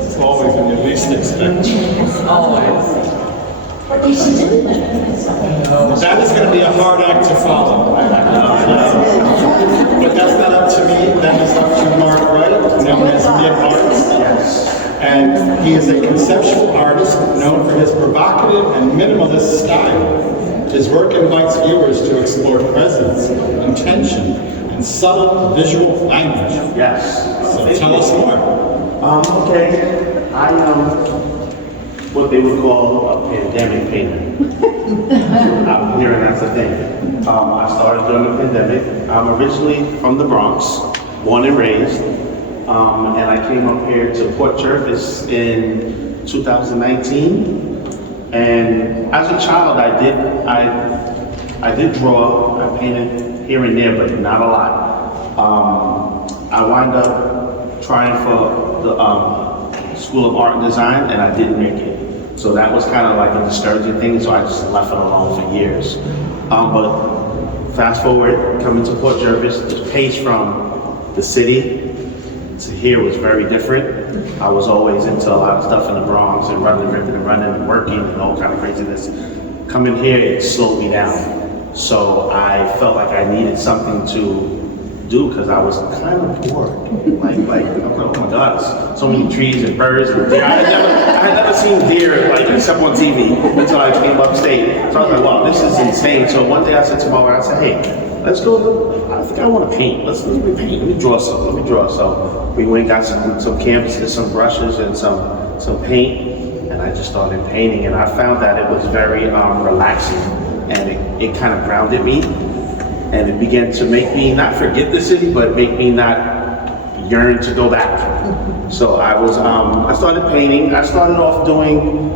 It's always when you least expect. Always. That is going to be a hard act to follow. But that's not up to me. That is up to Mark Wright, known as Midartz. And he is a conceptual artist known for his provocative and minimalist style. His work invites viewers to explore presence, intention, and subtle visual language. Yes. So tell us more. Okay. I am what they would call a pandemic painter. I'm hearing that's a thing. I started during the pandemic. I'm originally from the Bronx, born and raised, and I came up here to Port Jervis in 2019. And as a child, I did draw. I painted here and there, but not a lot. I wound up trying for the School of Art and Design, and I didn't make it. So that was kind of like a discouraging thing, so I just left it alone for years. But fast forward, coming to Port Jervis, the pace from the city to here was very different. I was always into a lot of stuff in the Bronx and running, ripping and running and working and all kind of craziness. Coming here, it slowed me down. So I felt like I needed something to do because I was kind of bored. Like I was like, oh my God, so many trees and birds and deer. I had never seen deer like except on TV until I came upstate. So I was like, wow, this is insane. So one day I said to my wife, I said, hey, let's go. I think I want to paint. Let me paint. Let me draw something. Let me draw. So we went and got some canvases, some brushes, and some paint, and I just started painting. And I found that it was very relaxing, and it kind of grounded me. And it began to make me not forget the city, but make me not yearn to go back. So I started painting. I started off doing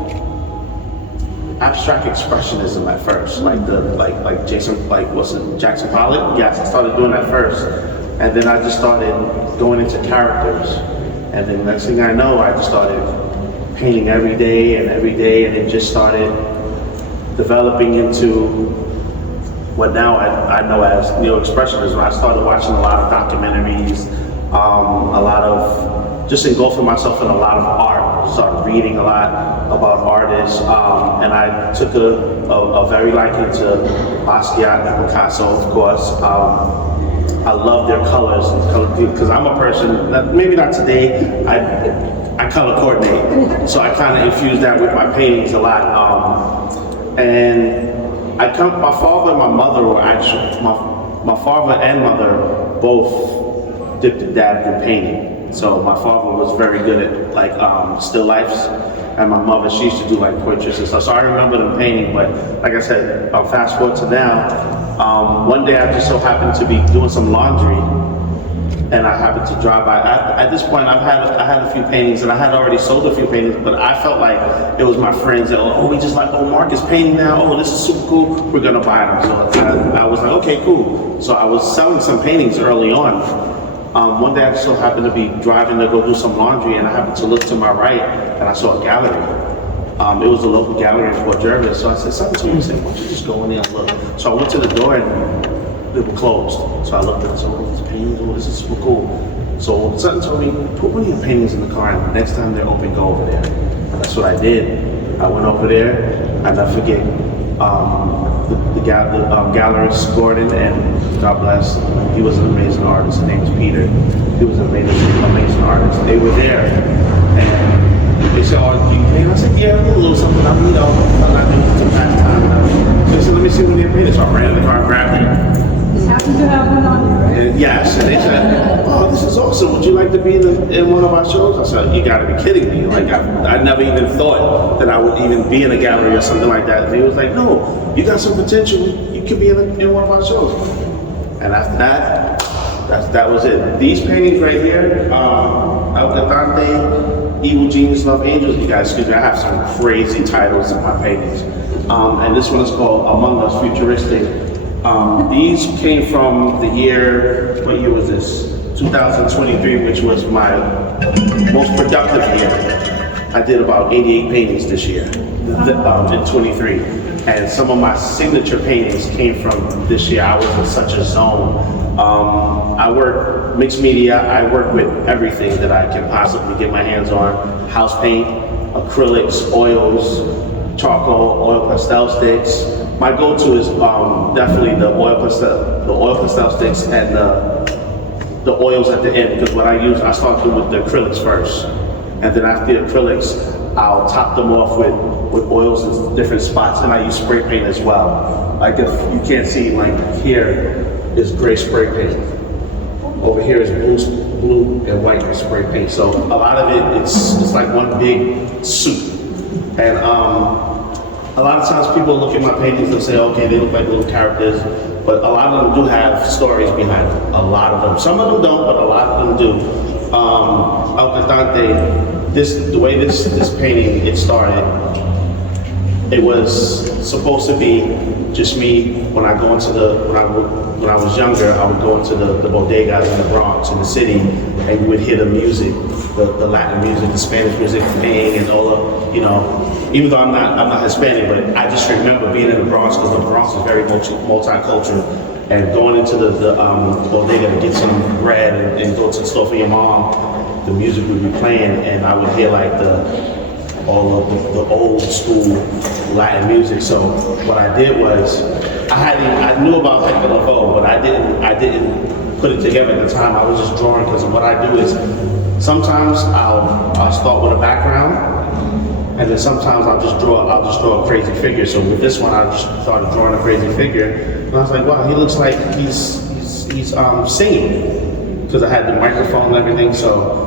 abstract expressionism at first, like Jackson Pollock? Yes, I started doing that first. And then I just started going into characters. And then next thing I know, I just started painting every day, and it just started developing into what now I know as neo-expressionism. I started watching a lot of documentaries, a lot of just engulfing myself in a lot of art. Started reading a lot about artists, and I took a very liking to Basquiat and Picasso, of course. I love their colors because I'm a person that maybe not today. I color coordinate, so I kind of infuse that with my paintings a lot, and. My father and my mother were actually, my father and mother both dipped and dabbed in painting. So my father was very good at like still lifes, and my mother, she used to do like portraits and stuff. So I remember them painting, but like I said, fast forward to now, one day I just so happened to be doing some laundry, and I happened to drive by. At this point, I had a few paintings, and I had already sold a few paintings, but I felt like it was my friends that, we just like, Mark is painting now. Oh, this is super cool. We're gonna buy them. So I was like, okay, cool. So I was selling some paintings early on. One day I so happened to be driving to go do some laundry, and I happened to look to my right, and I saw a gallery. It was a local gallery in Port Jervis. So I said, something to me, why don't you just go in there and look? So I went to the door, and they were closed. So I looked at it, so these paintings, this is super cool. So something told me, put one of your paintings in the car, and next time they're open, go over there. And that's what I did. I went over there, and I never forget, the gallerist, Gordon, and God bless, he was an amazing artist. His name was Peter. He was an amazing artist. They were there, and they said, do you paint? I said, yeah, a little something. I'm not doing some pastime. So they said, let me see when they painted. So I ran in the car, grabbed it. Happen to have one on you, right? And yes, and they said, oh, this is awesome. Would you like to be in one of our shows? I said, you gotta be kidding me. Like, I never even thought that I would even be in a gallery or something like that. And he was like, no, you got some potential. You could be in one of our shows. And after that was it. These paintings right here, Dante, Evil Genius, Love Angels. You guys, excuse me, I have some crazy titles in my paintings. And this one is called Among Us, Futuristic. These came from the year, what year was this? 2023, which was my most productive year. I did about 88 paintings this year, in 23. And some of my signature paintings came from this year. I was in such a zone. I work mixed media. I work with everything that I can possibly get my hands on. House paint, acrylics, oils, charcoal, oil pastel sticks. My go-to is definitely the oil pastel sticks and the oils at the end, because what I start doing with the acrylics first. And then after the acrylics, I'll top them off with oils in different spots, and I use spray paint as well. Like if you can't see, like here is gray spray paint. Over here is blue and white spray paint. So a lot of it's like one big soup. And a lot of times people look at my paintings and say, okay, they look like little characters, but a lot of them do have stories behind them. A lot of them. Some of them don't, but a lot of them do. El Cantante, the way this painting it started, it was supposed to be just me when I go into when I was younger, I would go into the bodegas in the Bronx, in the city, and we would hear the music, the Latin music, the Spanish music playing, and all of, even though I'm not Hispanic, but I just remember being in the Bronx, because the Bronx is very multicultural, and going into the bodega to get some bread and go to the store for your mom, the music would be playing, and I would hear like all of the old school Latin music. So what I did was, I knew about Hector Lavoe, but I didn't put it together at the time. I was just drawing, because what I do is sometimes I'll start with a background, and then sometimes I'll just draw a crazy figure. So with this one, I just started drawing a crazy figure, and I was like, wow, he looks like he's singing, because I had the microphone and everything. So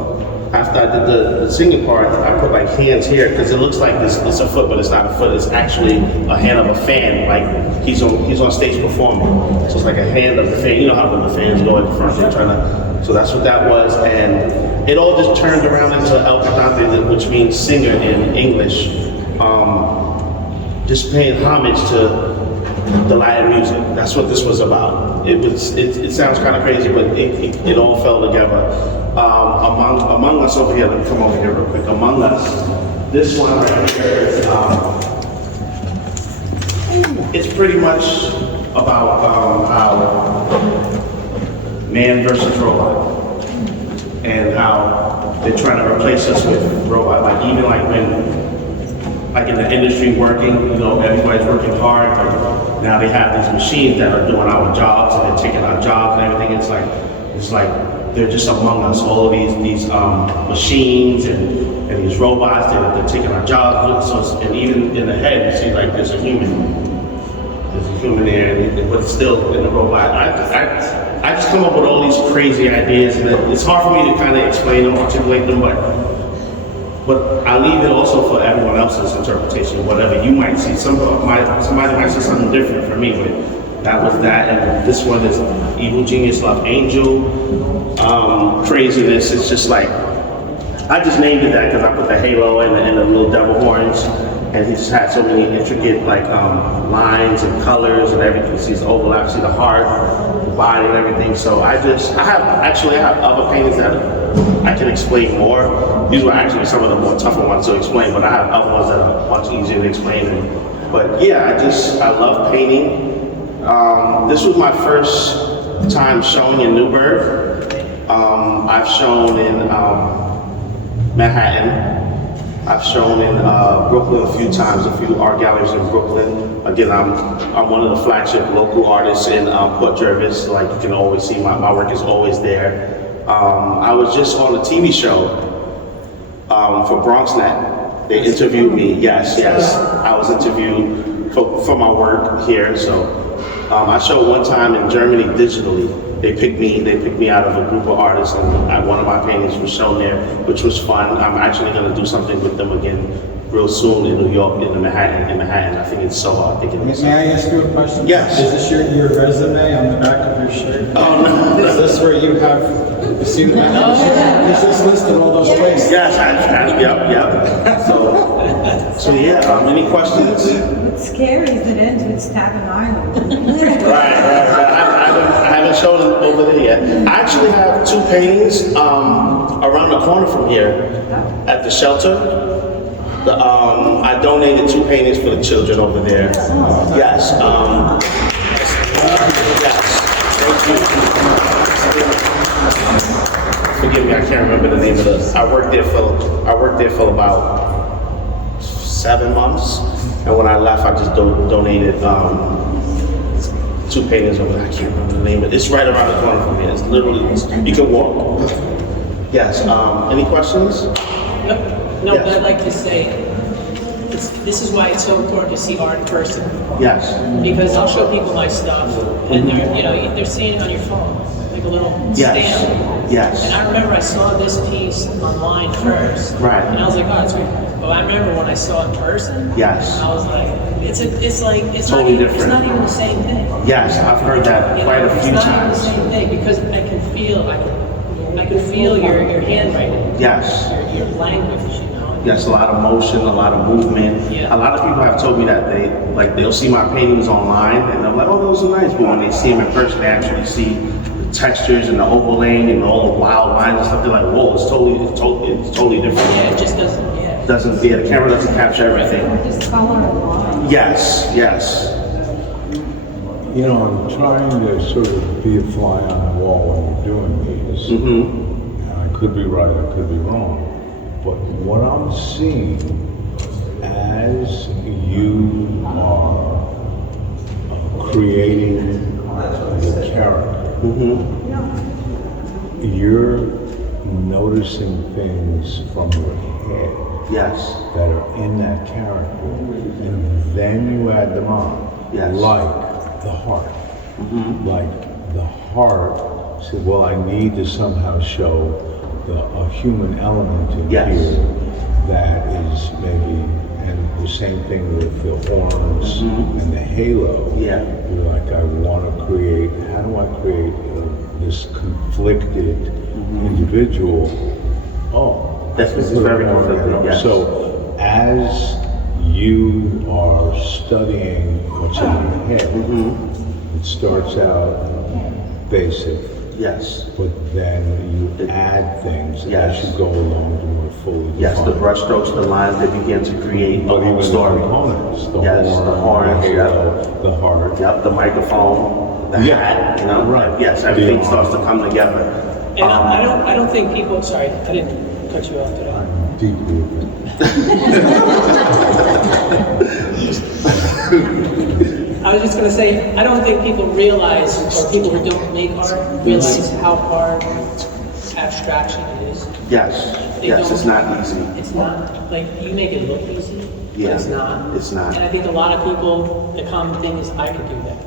after I did the singing part, I put like hands here, because it looks like it's a foot, but it's not a foot. It's actually a hand of a fan, like he's on stage performing. So it's like a hand of the fan. You know how the fans go in front, they're trying to. So that's what that was, and it all just turned around into El Cantante, which means singer in English. Just paying homage to the Latin music. That's what this was about. It sounds kind of crazy, but it all fell together. Among us over here, let me come over here real quick. Among Us, this one right here is, it's pretty much about how man versus robot, and how they're trying to replace us with robot. Like even like when, like in the industry working, everybody's working hard, but now they have these machines that are doing our jobs, and they're taking our jobs and everything. It's like they're just among us. All of these machines and these robots, they're taking our jobs. So and even in the head, you see like there's a human. There's a human there, but still in the robot. I just come up with all these crazy ideas, and it's hard for me to kind of explain them, articulate them, but I leave it also for everyone else's interpretation, whatever you might see. Somebody might see something different from me, but that was that, and this one is Evil Genius Love Angel. Craziness, it's just like, I just named it that because I put the halo and the little devil horns, and he just had so many intricate lines and colors and everything. See the overlap, see the heart, the body and everything. So I have other paintings that I can explain more. These were actually some of the more tougher ones to explain, but I have other ones that are much easier to explain. But yeah, I love painting. This was my first time showing in Newburgh. I've shown in Manhattan. I've shown in Brooklyn a few times, a few art galleries in Brooklyn. Again, I'm one of the flagship local artists in Port Jervis. Like you can always see, my work is always there. I was just on a TV show for BronxNet. They interviewed me. Yes, I was interviewed for my work here. So I showed one time in Germany digitally. They picked me out of a group of artists, and one of my paintings was shown there, which was fun. I'm actually going to do something with them again real soon in New York, in Manhattan. I think it's Soho. May I ask you a question? Yes. Is this your resume on the back of your shirt? Oh, no. Is this where you have, you see the back of your shirt? Is this listed all those places? Yes, yep. So yeah, any questions? It's scary that it ends with Staten Island. Right. I haven't shown them over there yet. I actually have two paintings around the corner from here at the shelter. I donated 2 paintings for the children over there. Yes. Yes. Forgive me, I can't remember the name of the. I worked there for about 7 months, and when I left, I just donated 2 paintings over there. I can't remember the name of it. It's right around the corner from here. It's literally, you can walk. Yes. Any questions? No, Yes. but I'd like to say, this is why it's so important to see art in person. Yes. Because I'll show people my stuff, and they're seeing it on your phone, like a little Yes. stamp. Yes. And I remember I saw this piece online first, Right. and I was like, oh, it's weird. But I remember when I saw it in person, Yes. I was like, it's Totally not different. It's not even the same thing. Yes, I've heard that You quite know, a few it's not times. even the same thing because I can feel your handwriting, Yes. your language, you know. Yes, a lot of motion, a lot of movement. Yeah. A lot of people have told me that they'll see my paintings online and they're like, oh, those are nice. But when they see them in person, they actually see the textures and the overlaying and all the wild lines and stuff. They're like, whoa, it's totally different. Yeah, it just doesn't. The camera doesn't capture everything. Just color and line. Yes, yes. You know, I'm trying to sort of be a fly on the wall when you're doing these. Mm-hmm. And I could be right, I could be wrong. But what I'm seeing as you are creating the character, you're noticing things from your head Yes. that are in that character, and then you add them on. Yes. Like the heart. Like the heart said, well, I need to somehow show a human element in Yes. here that is maybe, and the same thing with the horns and the halo. Yeah. You're like, I want to create, how do I create this conflicted individual? Oh, This is what very I want, conflicted, yes. So as you are studying what's in your head, it starts out basic, Yes. but then you add things Yes. as you go along to more fully Yes, the define. brush strokes, the lines, they begin to create a But whole even the story. components, the Yes, horn, the horns, the yeah. halo, the heart. Yep, the microphone, the Yeah. hat, you know? Right. Yes, everything The- starts to come together. And I don't think people. Sorry, I didn't cut you off today. I'm deeply I was just gonna say, I don't think people realize, or people who don't make art realize how hard abstraction it is. Yes, They yes, don't- it's not easy. It's not, like, you make it look easy, but Yeah, it's not. it's not. And I think a lot of people, the common thing is, I can do that.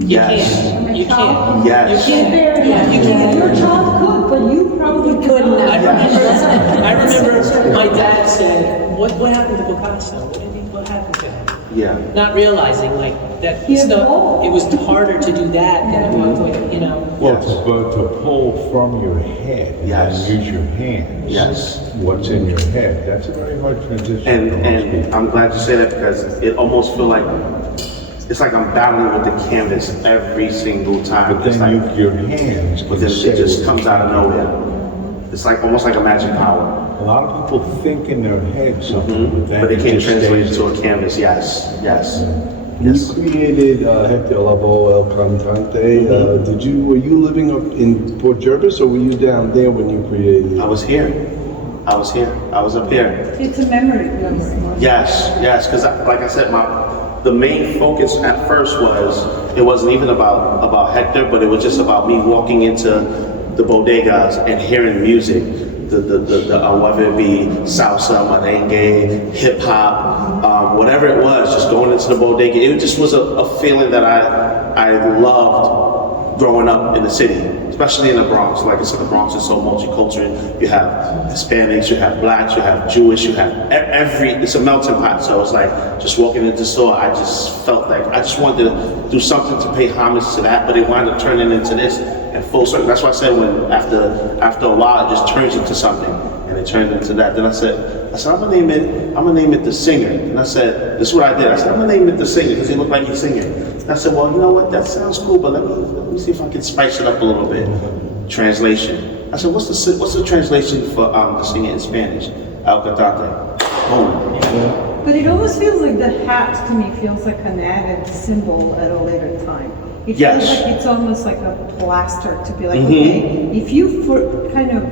Yes, You can't. Yes. You can't. Yeah, you can't. Your child could, but you probably couldn't. I remember my dad said, what happened to Picasso? What happened to him? yeah, Not realizing like that He stuff, evolved. it was harder to do that than it was with, you know. Well, Yes. to pull from your head Yes. and use your hands. Yes. What's in your head? That's a very hard transition for most and people. I'm glad you say that because it almost feel like, it's like I'm battling with the canvas every single time. But It's then like, your hands but can then say it just what comes you out of want. nowhere. It's like, almost like a magic power. A lot of people think in their head something, but then But they it can't just translate it stays to a canvas, yes, yes. You Yes. created Hector Lavoe El Cantante. Were you living up in Port Jervis or were you down there when you created I it? was here. I was here. I was up here. It's a memory. Yes, yes, because like I said, the main focus at first it wasn't even about Hector, but it was just about me walking into the bodegas and hearing music, whether it be salsa, merengue, hip hop, whatever it was, just going into the bodega. It just was a feeling that I loved growing up in the city, especially in the Bronx. Like I said, the Bronx is so multicultural. You have Hispanics, you have blacks, you have Jewish, you have it's a melting pot. So it's like just walking into the store, I just felt like I just wanted to do something to pay homage to that, but it wound up turning into this and full circle. That's why I said when after a while it just turns into something and it turned into that. Then I said, I'm gonna name it The Singer. And I said, this is what I did. I said, I'm gonna name it The Singer because he looked like he's singing. And I said, well, you know what, that sounds cool, but let me see if I can spice it up a little bit. Translation. I said, what's the translation for The Singer in Spanish? El Cantante. Boom. But But it almost feels like the hat to me feels like an added symbol at a later time. It Yes. feels like it's almost like a plaster to be like, okay, if you kind of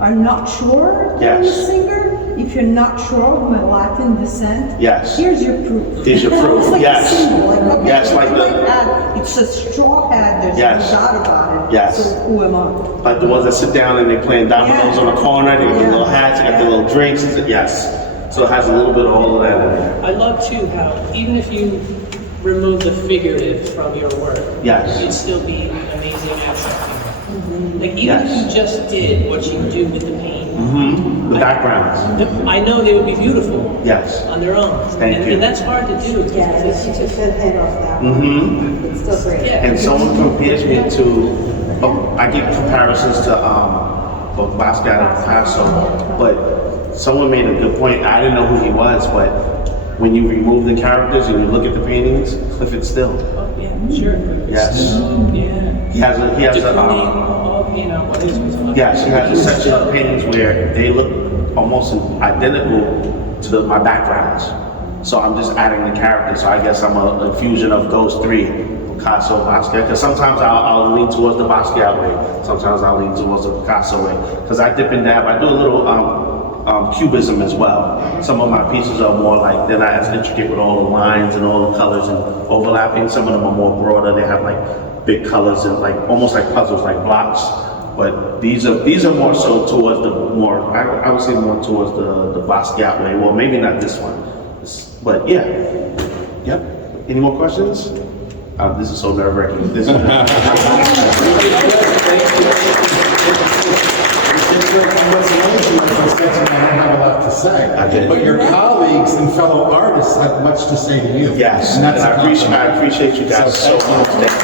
are not sure that I'm a Yes. singer, if you're not sure of my Latin descent, Yes. here's your proof. Here's your proof. It's like Yes. a symbol, like, okay, Yes, like it's the- hat, it's a straw hat, there's Yes. no doubt about it. Yes. So who am I? Like the ones that sit down and they playing dominoes Yeah. on the corner, they get Yeah. little hats, they got their little drinks, yes. So it has a little bit of all of that in there. I love too how even if you remove the figurative from your work, Yes. you'd still be amazing abstract painter. Like even if Yes. you just did what you do with the paint, The backgrounds, I know they would be beautiful yes. on their own. Thank and, you. and that's hard to do. Yeah, It's- you took the head off that Mm-hmm. one. It's still great. Yeah. And someone compares me to, I get comparisons to both Basquiat and Picasso, but someone made a good point. I didn't know who he was, but when you remove the characters and you look at the paintings, Clifford Still. Oh, yeah, sure. Yes. Yeah. He has a, What is it? yes, he has a section of paintings where they look almost identical to my backgrounds. So I'm just adding the characters. So I guess I'm a fusion of those three, Picasso, Basquiat. Because sometimes I'll lean towards the Basquiat way. Sometimes I'll lean towards the Picasso way. Because I dip and dab. I do a little cubism as well. Some of my pieces are more like, they're not as intricate with all the lines and all the colors and overlapping. Some of them are more broader. They have like big colors and like almost like puzzles, like blocks. But these are more so towards the more, I would say more towards the Basquiat way. Well, maybe not this one. But yeah. Yep. Any more questions? This is so nerve-wracking. This is I don't have a lot to say. I get it. But your colleagues and fellow artists have much to say to you. yes, And and that's I appreciate you guys so much. Thank